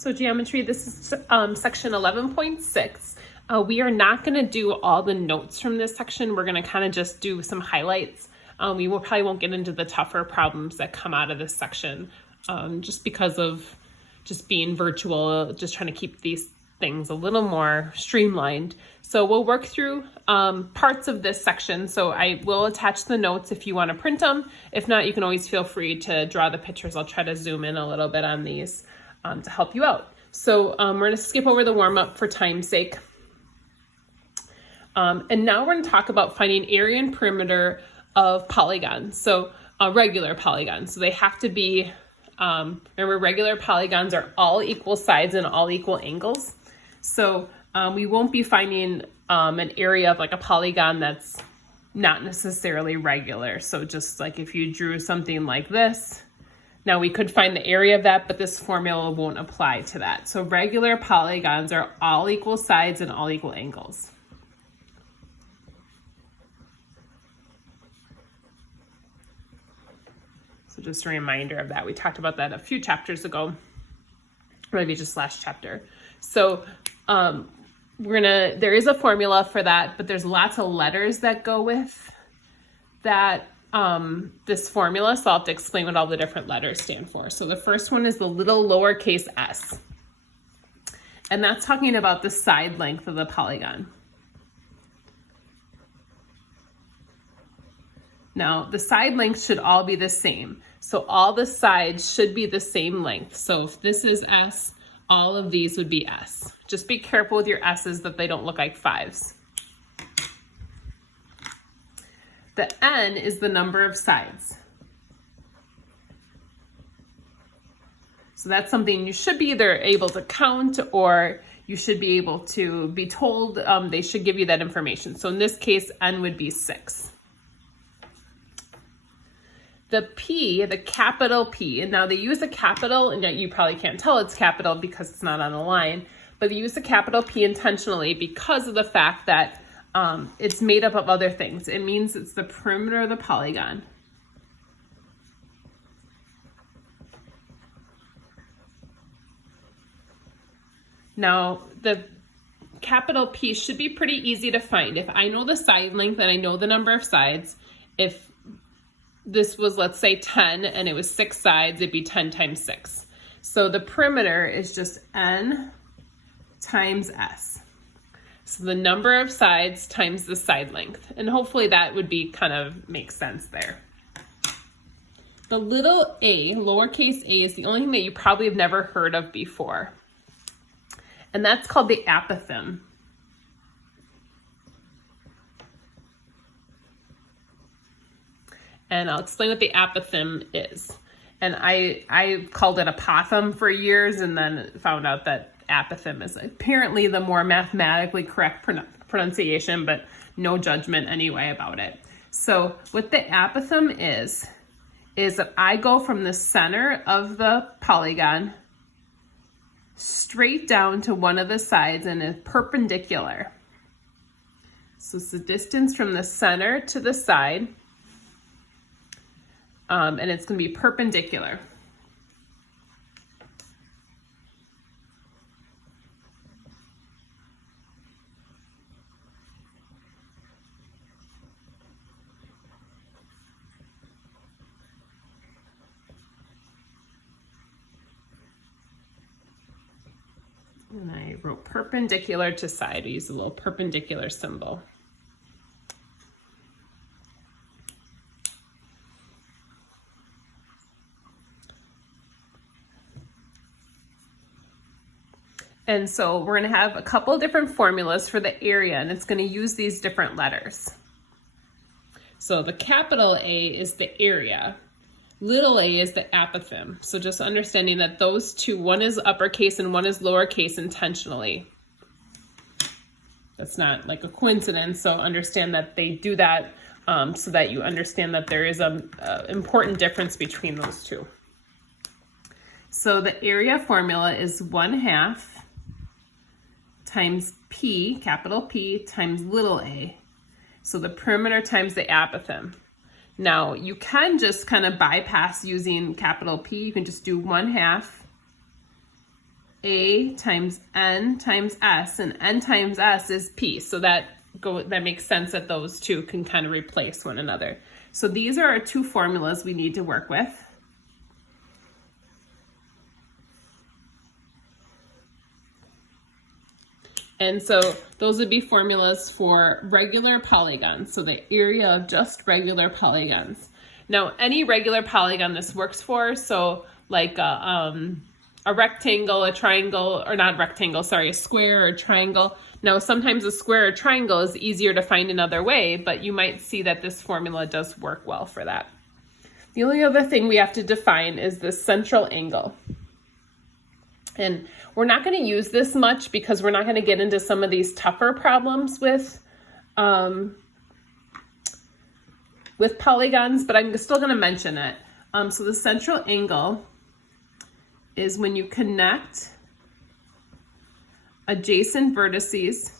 So geometry, this is section 11.6. We are not going to do all the notes from this section. We're going to kind of just do some highlights. We probably won't get into the tougher problems that come out of this section just because of just being virtual, just trying to keep these things a little more streamlined. So we'll work through parts of this section. So I will attach the notes if you want to print them. If not, you can always feel free to draw the pictures. I'll try to zoom in a little bit on these to help you out. So we're going to skip over the warm-up for time's sake. And now we're going to talk about finding area and perimeter of polygons. So regular polygons. So they have to be, remember, regular polygons are all equal sides and all equal angles. So we won't be finding an area of like a polygon that's not necessarily regular. So just like if you drew something like this, now we could find the area of that, but this formula won't apply to that. So regular polygons are all equal sides and all equal angles. So just a reminder of that. We talked about that a few chapters ago, maybe just last chapter. So there is a formula for that, but there's lots of letters that go with that, this formula. So I'll have to explain what all the different letters stand for. So the first one is the little lowercase s. And that's talking about the side length of the polygon. Now, the side length should all be the same. So all the sides should be the same length. So if this is S, all of these would be S. Just be careful with your S's that they don't look like 5s. The N is the number of sides. So that's something you should be either able to count or you should be able to be told. They should give you that information. So in this case, N would be 6. The P, the capital P, and now they use a capital, and yet you probably can't tell it's capital because it's not on the line, but they use the capital P intentionally because of the fact that it's made up of other things. It means it's the perimeter of the polygon. Now, the capital P should be pretty easy to find. If I know the side length and I know the number of sides, if this was, let's say 10 and it was 6 sides, it'd be 10 times 6. So the perimeter is just N times S. So the number of sides times the side length. And hopefully that would be kind of makes sense there. The little a, lowercase a, is the only thing that you probably have never heard of before. And that's called the apothem. And I'll explain what the apothem is. And I called it apothem for years and then found out that apothem is apparently the more mathematically correct pronunciation, but no judgment anyway about it. So what the apothem is that I go from the center of the polygon straight down to one of the sides and it's perpendicular. So it's the distance from the center to the side. And it's going to be perpendicular. And I wrote perpendicular to side. I used a little perpendicular symbol. And so we're going to have a couple of different formulas for the area, and it's going to use these different letters. So the capital A is the area. Little a is the apothem. So just understanding that those two, one is uppercase and one is lowercase intentionally. That's not like a coincidence. So understand that they do that so that you understand that there is an important difference between those two. So the area formula is 1/2 times P, capital P, times little a. So the perimeter times the apothem. Now you can just kind of bypass using capital P. You can just do 1/2 A times N times S, and N times S is P. So that makes sense that those two can kind of replace one another. So these are our two formulas we need to work with. And so those would be formulas for regular polygons. So the area of just regular polygons. Now, any regular polygon this works for, so like a rectangle, a triangle, or not rectangle, sorry, a square or a triangle. Now, sometimes a square or triangle is easier to find another way, but you might see that this formula does work well for that. The only other thing we have to define is the central angle. And we're not going to use this much because we're not going to get into some of these tougher problems with polygons, but I'm still going to mention it. So the central angle is when you connect adjacent vertices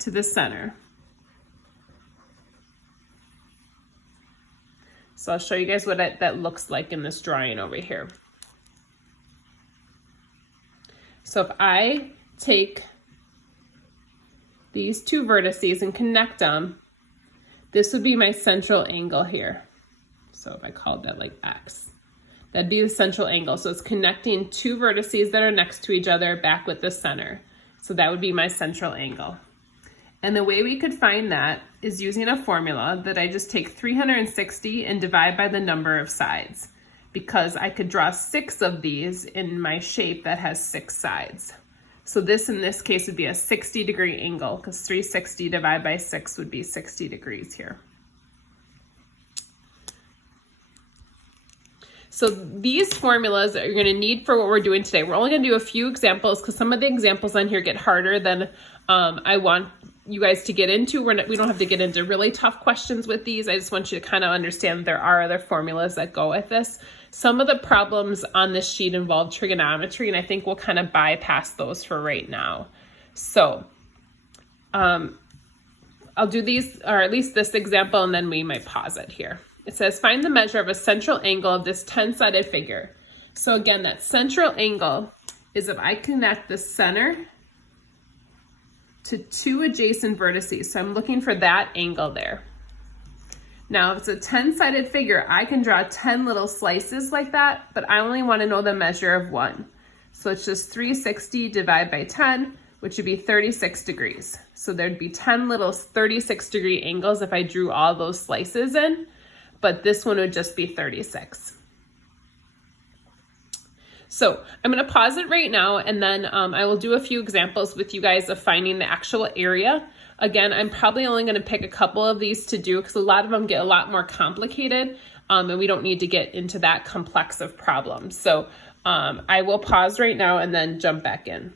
to the center. So I'll show you guys what that looks like in this drawing over here. So if I take these two vertices and connect them, this would be my central angle here. So if I called that like X, that'd be the central angle. So it's connecting two vertices that are next to each other back with the center. So that would be my central angle. And the way we could find that is using a formula that I just take 360 and divide by the number of sides, because I could draw 6 of these in my shape that has 6 sides. So this in this case would be a 60-degree angle, because 360 divided by 6 would be 60 degrees here. So these formulas that you're going to need for what we're doing today, we're only going to do a few examples because some of the examples on here get harder than I want you guys to get into. We don't have to get into really tough questions with these. I just want you to kind of understand that there are other formulas that go with this. Some of the problems on this sheet involve trigonometry, and I think we'll kind of bypass those for right now. So I'll do these, or at least this example, and then we might pause it here. It says, find the measure of a central angle of this 10-sided figure. So again, that central angle is if I connect the center to two adjacent vertices. So I'm looking for that angle there. Now, if it's a 10-sided figure, I can draw 10 little slices like that, but I only want to know the measure of one. So it's just 360 divided by 10, which would be 36 degrees. So there'd be 10 little 36-degree angles if I drew all those slices in, but this one would just be 36. So I'm going to pause it right now, and then I will do a few examples with you guys of finding the actual area. Again, I'm probably only going to pick a couple of these to do because a lot of them get a lot more complicated, and we don't need to get into that complex of problems. So I will pause right now and then jump back in.